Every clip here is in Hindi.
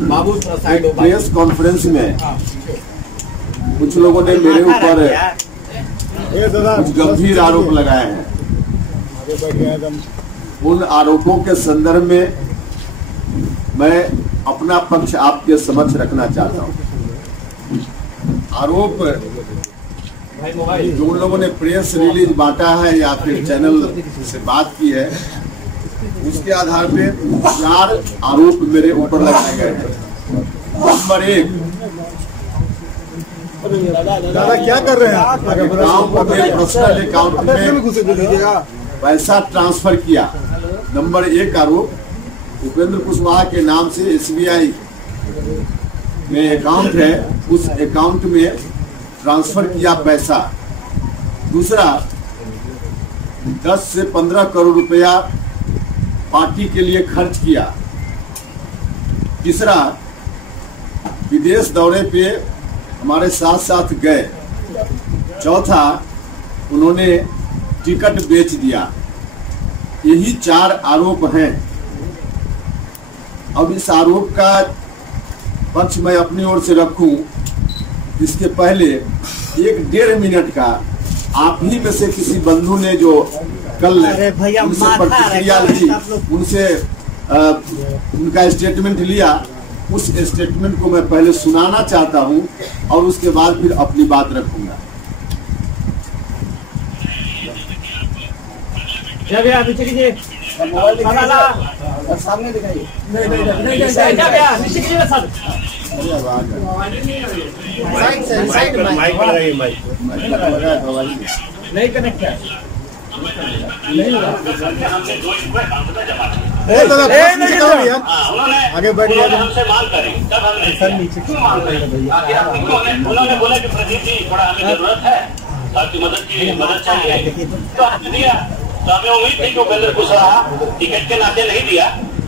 प्रेस कॉन्फ्रेंस में कुछ लोगों ने मेरे ऊपर कुछ गंभीर आरोप लगाए हैं। उन आरोपों के संदर्भ में मैं अपना पक्ष आपके समक्ष रखना चाहता हूं। आरोप जो उन लोगों ने प्रेस रिलीज बांटा है या फिर चैनल से बात की है, उसके आधार पे 4 आरोप मेरे ऊपर लगाए गए हैं। नंबर 1, दादा क्या कर रहे हैं? पर्सनल अकाउंट में पैसा ट्रांसफर किया। नंबर 1 आरोप, उपेंद्र कुशवाहा के नाम से SBI में अकाउंट है, उस अकाउंट में ट्रांसफर किया पैसा। दूसरा, 10 से 15 करोड़ रुपया पार्टी के लिए खर्च किया। तीसरा, विदेश दौरे पे हमारे साथ साथ गए। चौथा, उन्होंने टिकट बेच दिया। यही 4 आरोप हैं। अब इस आरोप का पक्ष मैं अपनी ओर से रखूं, इसके पहले 1-1.5 मिनट का आप ही में से किसी बंधु ने जो कल उनसे प्रतिक्रिया ली, उनसे उनका स्टेटमेंट लिया, उस स्टेटमेंट को मैं पहले सुनाना चाहता हूं और उसके बाद फिर अपनी बात रखूंगा। सामने दिखाइए। नहीं कनेक्ट है। आगे बढ़ गया। हमसे मांग करी तब हमने नीचे क्यों मांग करी? उन्होंने बोला कि प्रदीप जी थोड़ा हमें जरूरत है, आपकी मदद चाहिए, तो हमने दिया। तो हमें उम्मीद थी कि उपेंद्र कुशवाहा टिकट के नाते नहीं दिया,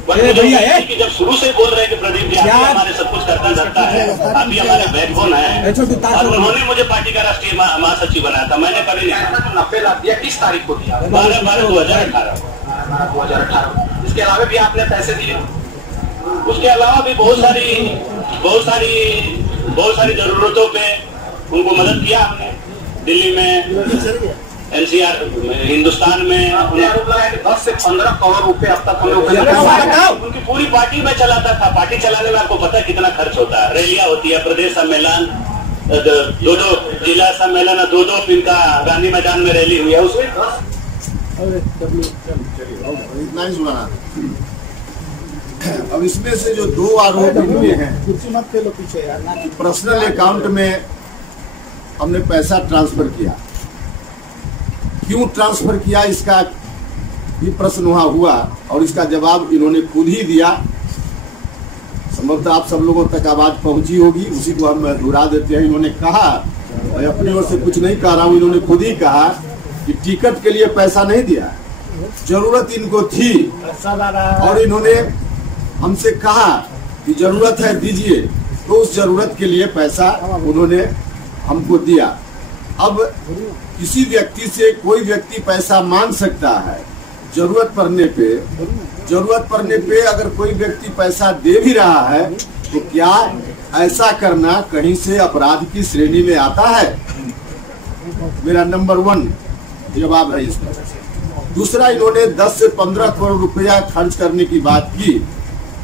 कि जब शुरू से बोल रहे हैं कि प्रदीप जी हमारे सब कुछ करता धरता है, अभी हमारे बैकबोन है, और उन्होंने मुझे पार्टी का राष्ट्रीय महासचिव बनाया था। मैंने कभी नहीं 90 लाख दिया। किस तारीख को दिया? 12/12/2018। इसके अलावा भी आपने पैसे दिए। उसके अलावा भी बहुत सारी जरूरतों पे उनको मदद किया हमने। दिल्ली में, NCR, हिंदुस्तान में 10 से 15 करोड़ रुपए अब तक उनकी पूरी पार्टी में चलाता था। पार्टी चलाने में आपको पता है कितना खर्च होता है। रैलियां होती है, प्रदेश सम्मेलन, 2 जिला सम्मेलन, 2 दिन का गांधी मैदान में रैली हुई है, उसमें इतना ही सुना। अब इसमें से जो 2 आरोप हुए हैं, पर्सनल अकाउंट में हमने पैसा ट्रांसफर किया। क्यों ट्रांसफर किया, इसका भी प्रश्न वहां हुआ और इसका जवाब इन्होंने खुद ही दिया। संभवतः आप सब लोगों तक आवाज पहुंची होगी, उसी को हम दोहरा देते हैं। इन्होंने कहा, मैं अपनी ओर से कुछ नहीं कह रहा हूं, इन्होंने खुद ही कहा कि टिकट के लिए पैसा नहीं दिया, जरूरत इनको थी और इन्होंने हमसे कहा कि जरूरत है दीजिए, तो उस जरूरत के लिए पैसा उन्होंने हमको दिया। अब किसी व्यक्ति से कोई व्यक्ति पैसा मांग सकता है, जरूरत पड़ने पे अगर कोई व्यक्ति पैसा दे भी रहा है तो क्या ऐसा करना कहीं से अपराध की श्रेणी में आता है? मेरा नंबर 1 जवाब है इसका। दूसरा, इन्होंने 10 से 15 करोड़ रुपया खर्च करने की बात की।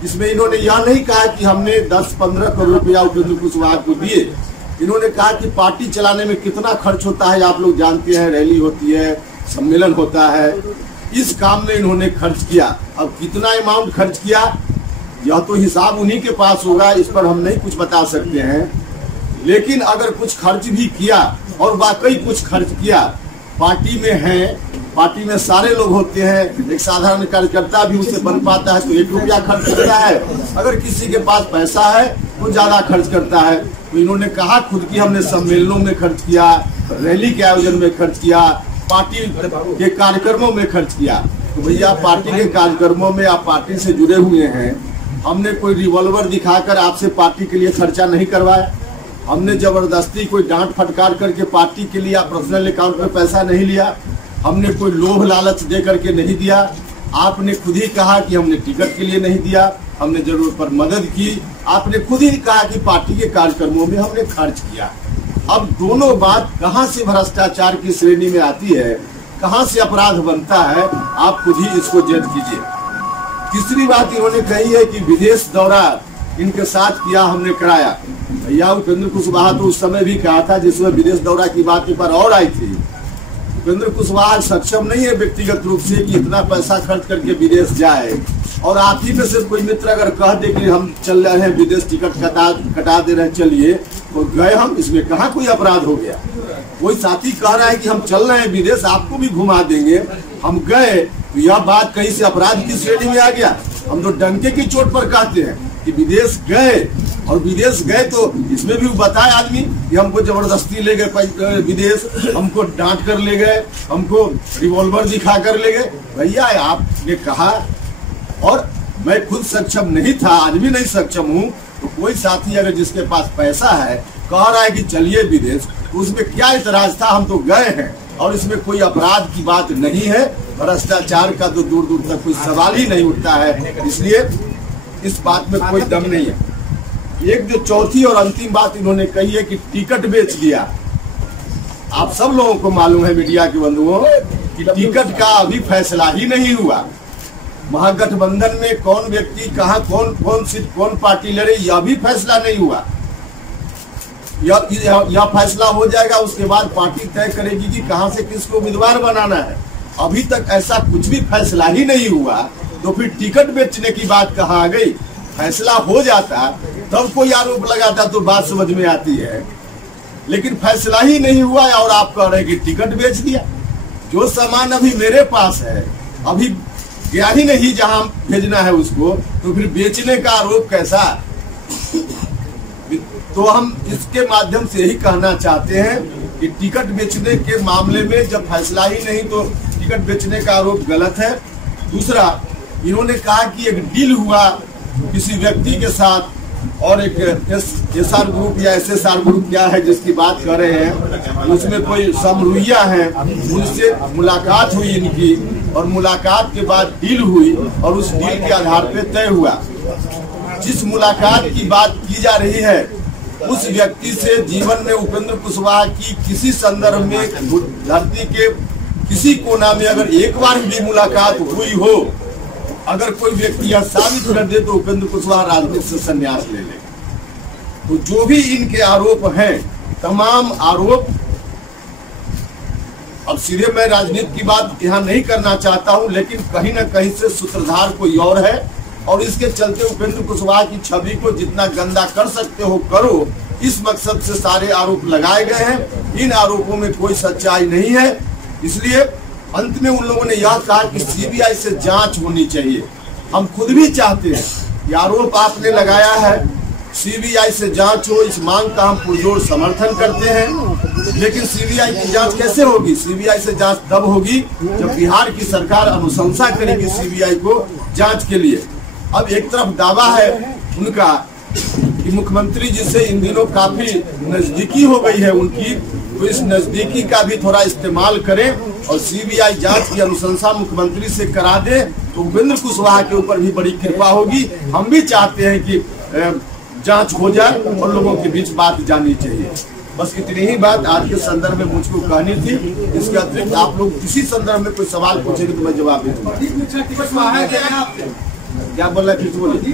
इसमें इन्होंने यह नहीं कहा कि हमने 10-15 करोड़ रुपया उपेंद्र कुशवाहा को दिए। इन्होंने कहा कि पार्टी चलाने में कितना खर्च होता है आप लोग जानते हैं, रैली होती है, सम्मेलन होता है, इस काम में इन्होंने खर्च किया। अब कितना अमाउंट खर्च किया यह तो हिसाब उन्हीं के पास होगा, इस पर हम नहीं कुछ बता सकते हैं। लेकिन अगर कुछ खर्च भी किया और वाकई कुछ खर्च किया, पार्टी में है, पार्टी में सारे लोग होते हैं, एक साधारण कार्यकर्ता भी उसे बन पाता है तो 1 रुपया खर्च करता है, अगर किसी के पास पैसा है तो ज्यादा खर्च करता है। तो इन्होंने कहा खुद की हमने सम्मेलनों में खर्च किया, रैली के आयोजन में खर्च किया, पार्टी के कार्यक्रमों में खर्च किया। तो भैया पार्टी के कार्यक्रमों में आप पार्टी से जुड़े हुए हैं, हमने कोई रिवॉल्वर दिखाकर आपसे पार्टी के लिए खर्चा नहीं करवाया, हमने जबरदस्ती कोई डांट फटकार करके पार्टी के लिए पर्सनल अकाउंट में पैसा नहीं लिया, हमने कोई लोभ लालच दे करके नहीं दिया। आपने खुद ही कहा कि हमने टिकट के लिए नहीं दिया, हमने जरूरत पर मदद की, आपने खुद ही कहा कि पार्टी के कार्यक्रमों में हमने खर्च किया। अब दोनों बात कहां से भ्रष्टाचार की श्रेणी में आती है, कहां से अपराध बनता है, आप खुद ही इसको जज कीजिए। तीसरी बात इन्होंने कही है कि विदेश दौरा इनके साथ किया, हमने कराया। भैया उपेंद्र कुशवाहा तो उस समय भी कहा था जिसमें विदेश दौरा की बात पर और आई थी। उपेंद्र कुशवाहा सक्षम नहीं है व्यक्तिगत रूप से कि इतना पैसा खर्च करके विदेश जाए, और आप ही में से कोई मित्र अगर कह दे कि हम चल रहे हैं विदेश, टिकट कटा दे रहे हैं, चलिए, तो गए हम, इसमें कहाँ कोई अपराध हो गया। कोई साथी कह रहा है कि हम चल रहे हैं विदेश, आपको भी घुमा देंगे, हम गए, तो यह बात कहीं से अपराध की श्रेणी में आ गया। हम तो डंके की चोट पर कहते हैं कि विदेश गए, और विदेश गए तो इसमें भी बताए आदमी कि हमको जबरदस्ती ले गए विदेश, हमको डांट कर ले गए, हमको रिवॉल्वर दिखा कर ले गए। भैया आपने कहा, और मैं खुद सक्षम नहीं था, आज भी नहीं सक्षम हूँ, तो कोई साथी अगर जिसके पास पैसा है कह रहा है कि चलिए विदेश, तो उसमें क्या इतराज था, हम तो गए हैं, और इसमें कोई अपराध की बात नहीं है। भ्रष्टाचार का तो दूर दूर तक कोई सवाल ही नहीं उठता है, इसलिए इस बात में कोई दम नहीं है। एक जो चौथी और अंतिम बात इन्होंने कही है कि टिकट बेच दिया। आप सब लोगों को मालूम है, मीडिया के बंधुओं, कि टिकट का अभी फैसला ही नहीं हुआ। महागठबंधन में कौन व्यक्ति कहाँ कौन सीट कौन पार्टी लड़े, यह भी फैसला नहीं हुआ। यह फैसला हो जाएगा, उसके बाद पार्टी तय करेगी कि कहां से किसको उम्मीदवार बनाना है। अभी तक ऐसा कुछ भी फैसला ही नहीं हुआ, तो फिर टिकट बेचने की बात कहाँ आ गई। फैसला हो जाता तब कोई आरोप लगाता तो बात समझ में आती है, लेकिन फैसला ही नहीं हुआ और आप कह रहे हैं कि टिकट बेच दिया। जो सामान अभी मेरे पास है, अभी गया ही नहीं जहां भेजना है उसको, तो फिर बेचने का आरोप कैसा। तो हम इसके माध्यम से यही कहना चाहते हैं कि टिकट बेचने के मामले में जब फैसला ही नहीं, तो टिकट बेचने का आरोप गलत है। दूसरा, इन्होंने कहा कि एक डील हुआ किसी व्यक्ति के साथ, और एक एसआर ग्रुप या एसएसआर ग्रुप क्या है जिसकी बात कर रहे हैं, उसमें कोई समरूहिया है, उनसे मुलाकात हुई इनकी, और मुलाकात के बाद डील हुई, और उस डील के आधार पे तय हुआ। जिस मुलाकात की बात की जा रही है, उस व्यक्ति से जीवन में उपेंद्र कुशवाहा की किसी संदर्भ में धरती के किसी कोना में अगर एक बार भी मुलाकात हुई हो, अगर कोई व्यक्ति यह साबित कर दे तो उपेंद्र कुशवाहा राजनीति से संन्यास ले ले। तो जो भी इनके आरोप हैं, तमाम आरोप, अब सीधे मैं राजनीति की बात यहाँ नहीं करना चाहता हूँ, लेकिन कहीं ना कहीं से सूत्रधार कोई और है, और इसके चलते उपेंद्र कुशवाहा की छवि को जितना गंदा कर सकते हो करो, इस मकसद से सारे आरोप लगाए गए हैं। इन आरोपों में कोई सच्चाई नहीं है, इसलिए अंत में उन लोगों ने यह कहा कि सीबीआई से जांच होनी चाहिए। हम खुद भी चाहते हैं, ये आरोप आपने लगाया है, सीबीआई से जांच हो, इस मांग का हम पुरजोर समर्थन करते हैं। लेकिन सीबीआई की जांच कैसे होगी? सीबीआई से जांच तब होगी जब बिहार की सरकार अनुशंसा करेगी सीबीआई को जांच के लिए। अब एक तरफ दावा है उनका कि मुख्यमंत्री जी से इन दिनों काफी नजदीकी हो गई है उनकी, तो इस नजदीकी का भी थोड़ा इस्तेमाल करें और सीबीआई जांच की अनुशंसा मुख्यमंत्री से करा दे, तो उपेंद्र कुशवाहा के ऊपर भी बड़ी कृपा होगी। हम भी चाहते हैं कि जांच हो जाए और लोगों के बीच बात जानी चाहिए। बस इतनी ही बात आज के संदर्भ में मुझको कहनी थी। इसके अतिरिक्त आप लोग किसी संदर्भ में कोई सवाल पूछेंगे तो मैं जवाब दे दूंगा। क्या बोल रहे हैं? बोलिए।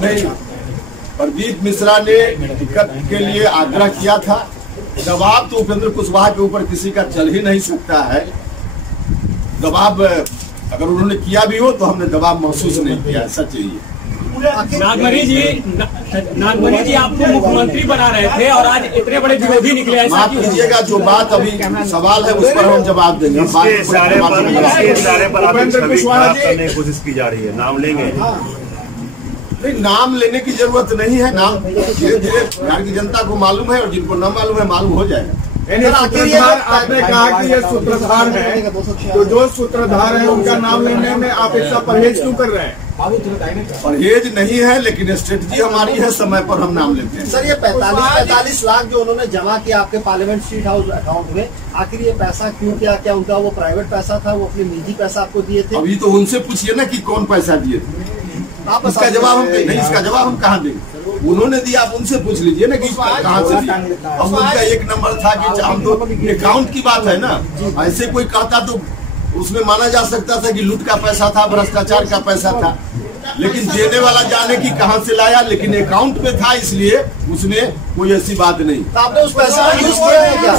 नहीं, प्रदीप मिश्रा ने टिकट के लिए आग्रह किया था। दबाव तो उपेंद्र कुशवाहा के ऊपर किसी का चल ही नहीं सकता है। दबाव अगर उन्होंने किया भी हो तो हमने दबाव महसूस नहीं किया, सच यही है। नागमणि जी आपको मुख्यमंत्री बना रहे थे और आज इतने बड़े विरोधी निकले। माफ कीजिएगा, जो बात अभी सवाल है उस पर हम जवाब देंगे। करने की कोशिश की जा रही है, नाम लेंगे? नहीं, नाम लेने की जरूरत नहीं है। नाम धीरे धीरे बिहार की जनता को मालूम है, और जिनको न मालूम है मालूम हो जाएगा। सूत्रधार आपने कहा कि ये सूत्रधार है, तो जो सूत्रधार है उनका नाम लेने में आप इतना परहेज क्यों कर रहे हैं? परहेज नहीं है, लेकिन स्ट्रेटजी हमारी है, समय पर हम नाम लेते हैं। सर, ये 45 लाख जो उन्होंने जमा किया आपके पार्लियामेंट स्ट्रीट हाउस अकाउंट में, आखिर ये पैसा क्यों किया? क्या उनका वो प्राइवेट पैसा था, वो अपने निजी पैसा आपको दिए थे? अभी तो उनसे पूछिए ना कि कौन पैसा दिए थे। आप इसका जवाब हम नहीं, इसका जवाब हम कहाँ देंगे? उन्होंने दिया, आप उनसे पूछ लीजिए ना कि कहाँ से दिया। अब उनका एक नंबर था कि हम तो अकाउंट की बात है ना, ऐसे कोई कहता तो उसमें माना जा सकता था कि लूट का पैसा था, भ्रष्टाचार का पैसा था, लेकिन देने वाला जाने की कहां से लाया, लेकिन अकाउंट पे था, इसलिए उसमें कोई ऐसी बात नहीं। तो आपने उस पैसा का यूज किया है क्या?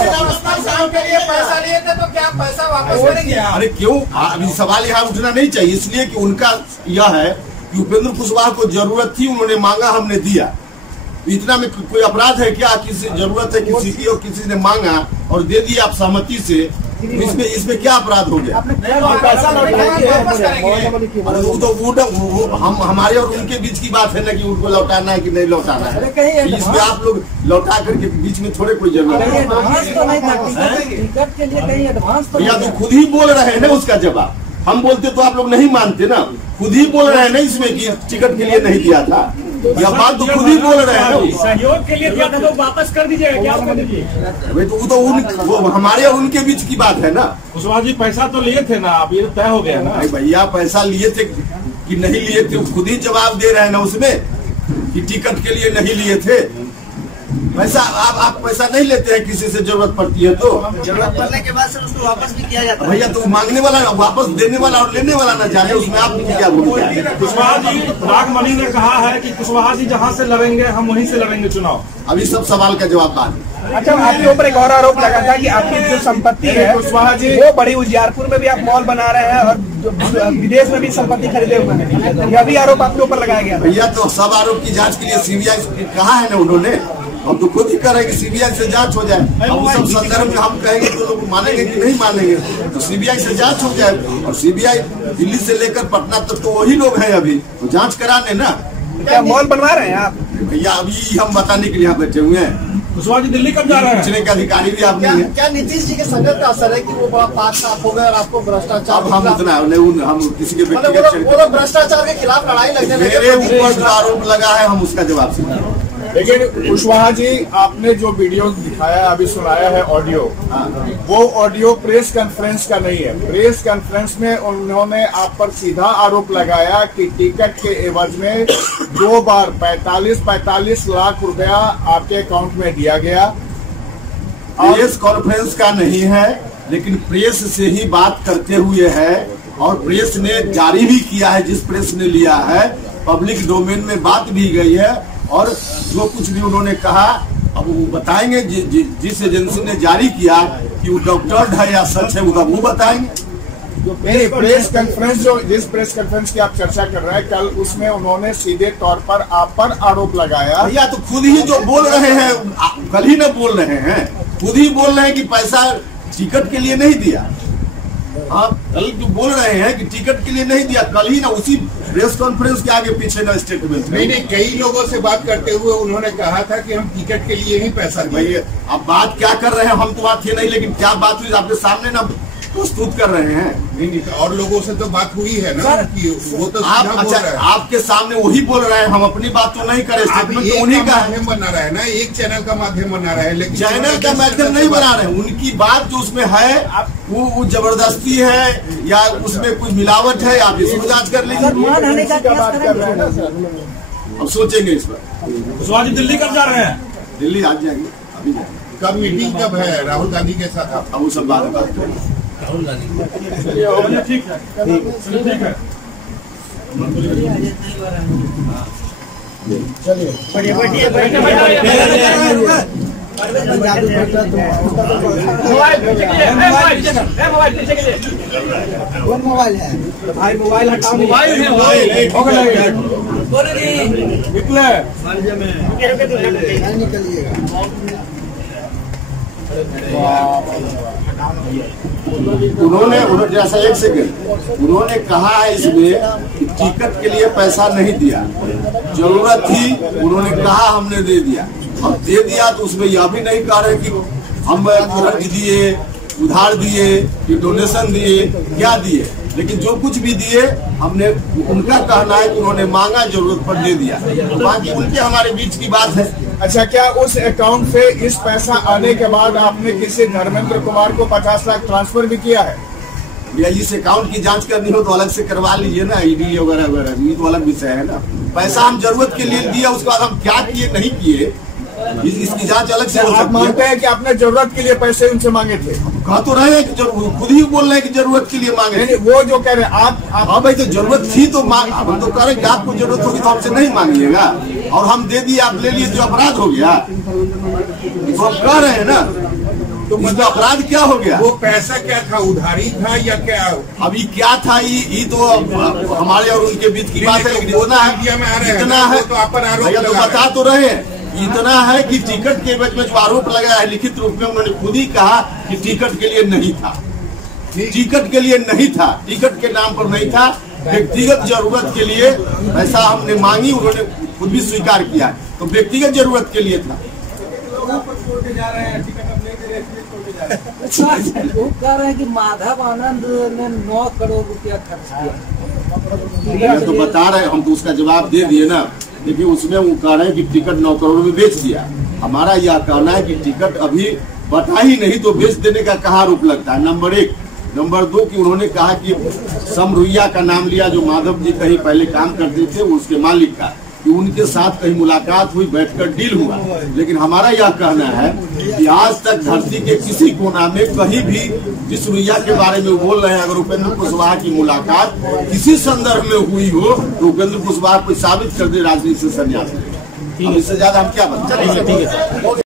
पैसा लिए थे तो क्या पैसा वापस करेंगे? अरे क्यों, अभी सवाल यहाँ उठना नहीं चाहिए, इसलिए कि उनका यह है कि उपेंद्र कुशवाहा को जरूरत थी, उन्होंने मांगा, हमने दिया। इतना में कोई अपराध है क्या? किसी जरूरत है किसी की और किसी ने मांगा और दे दिया आप सहमति से, इसमें क्या अपराध हो गया? वो हम हमारे और उनके बीच की बात है ना कि उनको लौटाना है कि नहीं लौटाना है। इसमें आप लोग लौटा करके बीच में थोड़े कोई जरूरत है। या तो खुद ही बोल रहे हैं ना उसका जवाब, हम बोलते तो आप लोग नहीं मानते ना। खुद ही बोल रहे हैं ना इसमें कि टिकट के लिए नहीं दिया था, यह बात तो खुद ही बोल रहे हैं ना। सहयोग के लिए दिया था तो वापस कर दीजिएगा क्या? कर दीजिए। तो वो हमारे और उनके बीच की बात है ना। कुशवाहा जी पैसा तो लिए थे ना, अब ये तय हो गया ना। भैया पैसा लिए थे कि नहीं लिए थे, खुद ही जवाब दे रहे हैं ना उसमें कि टिकट के लिए नहीं लिए थे। पैसा आप पैसा नहीं लेते हैं, किसी से जरूरत पड़ती है तो जरूरत पड़ने के बाद सर उसको वापस भी किया जाता है। भैया तो मांगने वाला वापस देने वाला और लेने वाला ना जाने, उसमें आप क्या बोलते हैं? कुशवाहा जी, नागमणि ने कहा है कि कुशवाहा जी जहां से लड़ेंगे हम वहीं से लड़ेंगे चुनाव। अभी सब सवाल का जवाब बाद। अच्छा, आपके ऊपर एक और आरोप लगा था कि आपकी जो संपत्ति है कुशवाहा जी, वो बड़ी उजियारपुर में भी आप मॉल बना रहे हैं और विदेश में भी संपत्ति खरीदे हुए हैं, यह भी आरोप आपके ऊपर लगाया गया। भैया तो सब आरोप की जांच के लिए सीबीआई कहा है ना उन्होंने, हम तो खुद ही करेंगे कि सीबीआई से जांच हो जाए। अब सब संदर्भ में हम कहेंगे तो लोग मानेंगे कि नहीं मानेंगे, तो सीबीआई से जांच हो जाए। और सीबीआई दिल्ली से लेकर पटना तक तो वही लोग हैं, अभी तो जांच कराने ना। क्या मॉल बनवा रहे हैं आप? भैया अभी हम बताने के लिए यहाँ बैठे हुए हैं, कुशवाहा जी दिल्ली कब जा रहे हैं? पूछने के अधिकारी भी आप नहीं है। क्या नीतीश जी के संगत का असर है कि वो बड़ा पाक साफ हो गए और आपको भ्रष्टाचार? अब हम उतना हम किसी के वो व्यक्तिगत लोग भ्रष्टाचार के खिलाफ लड़ाई लड़ने लगे। मेरे ऊपर जो आरोप लगा है हम उसका जवाब सुना। लेकिन कुशवाहा जी, आपने जो वीडियो दिखाया अभी सुनाया है ऑडियो, वो ऑडियो प्रेस कॉन्फ्रेंस का नहीं है। प्रेस कॉन्फ्रेंस में उन्होंने आप पर सीधा आरोप लगाया कि टिकट के एवज में 2 बार 45 लाख रुपया आपके अकाउंट में दिया गया। प्रेस कॉन्फ्रेंस का नहीं है, लेकिन प्रेस से ही बात करते हुए है और प्रेस ने जारी भी किया है। जिस प्रेस ने लिया है पब्लिक डोमेन में बात भी गई है और जो कुछ भी उन्होंने कहा अब वो बताएंगे। जिस एजेंसी ने जारी किया कि वो डॉक्टर्ड है या सच है वो बताएंगे। प्रेस कॉन्फ्रेंस जिस प्रेस कॉन्फ्रेंस की आप चर्चा कर रहे हैं कल, उसमें उन्होंने सीधे तौर पर आप पर आरोप लगाया। भैया तो खुद ही जो बोल रहे हैं, कल ही न बोल रहे हैं, खुद ही बोल रहे हैं कि पैसा टिकट के लिए नहीं दिया। आप कल जो बोल रहे हैं कि टिकट के लिए नहीं दिया, कल ही ना उसी प्रेस कॉन्फ्रेंस के आगे पीछे ना स्टेटमेंट। नहीं, कई लोगों से बात करते हुए उन्होंने कहा था कि हम टिकट के लिए ही पैसा दिए। अब बात क्या कर रहे हैं, हम तो बात थे नहीं, लेकिन क्या बात हुई आपके सामने ना प्रस्तुत कर रहे हैं। नहीं, और लोगों से तो बात हुई है ना कि वो तो आप अच्छा आपके सामने वही बोल रहे हैं, हम अपनी बात तो नहीं करें। स्टेटमेंट तो उन्हीं का माध्यम बना रहा है ना, एक चैनल का माध्यम बना रहा है, लेकिन चैनल का माध्यम नहीं बना रहे हैं। उनकी बात जो उसमें है वो जबरदस्ती है या उसमें कुछ मिलावट है, आप इसको जांच कर लीजिए। हम सोचेंगे इस पर। कुशवाहा जी दिल्ली कब जा रहे हैं? दिल्ली आज जाएंगे, अभी जाएंगे। कब मीटिंग कब है राहुल गांधी के साथ? अब वो सब बात करेंगे। ठीक है। मोबाइल है भाई, मोबाइल हटाओ। उन्होंने जैसा एक सेकंड उन्होंने कहा है इसमें कि टिकट के लिए पैसा नहीं दिया, जरूरत थी उन्होंने कहा हमने दे दिया। अब दे दिया तो उसमें यह भी नहीं कह रहे कि हम कर्ज दिए, उधार दिए, कि डोनेशन दिए, क्या दिए, लेकिन जो कुछ भी दिए हमने, उनका कहना है कि उन्होंने मांगा, जरूरत पर दे दिया, बाकी उनके हमारे बीच की बात है। अच्छा, क्या उस अकाउंट से इस पैसा आने के बाद आपने किसी धर्मेंद्र कुमार को 50 लाख ट्रांसफर भी किया है? या इस अकाउंट की जांच करनी हो तो अलग से करवा लीजिए ना, ईडी वगैरह वगैरह, ये तो अलग विषय है ना। पैसा हम जरूरत के लिए दिया, उसके बाद हम क्या किए नहीं किए, इसकी जांच अलग से हो सकती है। आप मानते हैं कि आपने जरूरत के लिए पैसे उनसे मांगे थे? कह तो रहे हैं कि खुद ही बोल रहे हैं कि जरूरत के लिए मांगे थे। वो जो कह रहे हैं आप हाँ भाई, तो जरूरत थी तो हम तो कह रहे हैं कि आपको जरूरत होगी तो हमसे नहीं मांगिएगा, और हम दे दिए, आप ले लिए, जो अपराध हो गया, तो हम कह रहे हैं ना, तो इसमें अपराध क्या हो गया? वो पैसा क्या था, उधारी था या क्या? अभी क्या था, ये तो हमारे और उनके बीच की बात है, लेकिन इतना है तो आप पर आरोप भैया तो बता तो रहे हैं, इतना है कि टिकट के बीच में जो आरोप लगाया है लिखित रूप में, उन्होंने खुद ही कहा कि टिकट के लिए नहीं था, टिकट के लिए नहीं था, टिकट के नाम पर नहीं था, व्यक्तिगत जरूरत के लिए पैसा हमने मांगी, उन्होंने खुद भी स्वीकार किया, तो व्यक्तिगत जरूरत के लिए था। वो कह रहे हैं कि माधव आनंद ने 9 करोड़ रुपया खर्च किया, तो बता रहे, हम तो उसका जवाब दे दिए ना, देखिए उसमें वो कह रहे हैं कि टिकट 9 करोड़ में बेच दिया। हमारा यह कहना है कि टिकट अभी बता ही नहीं तो बेच देने का कहाँ आरोप लगता है, नंबर 1। नंबर 2 कि उन्होंने कहा कि समरुइया का नाम लिया, जो माधव जी कहीं पहले काम करते थे, वो उसके मालिक का, कि उनके साथ कहीं मुलाकात हुई, बैठकर डील हुआ। लेकिन हमारा यह कहना है कि आज तक धरती के किसी कोना में कहीं भी जिस रुइया के बारे में बोल रहे हैं, अगर उपेंद्र कुशवाहा की मुलाकात किसी संदर्भ में हुई हो तो उपेंद्र कुशवाहा को साबित कर दे राजनीति से संन्यास लेगा। इससे ज्यादा हम क्या बताएं।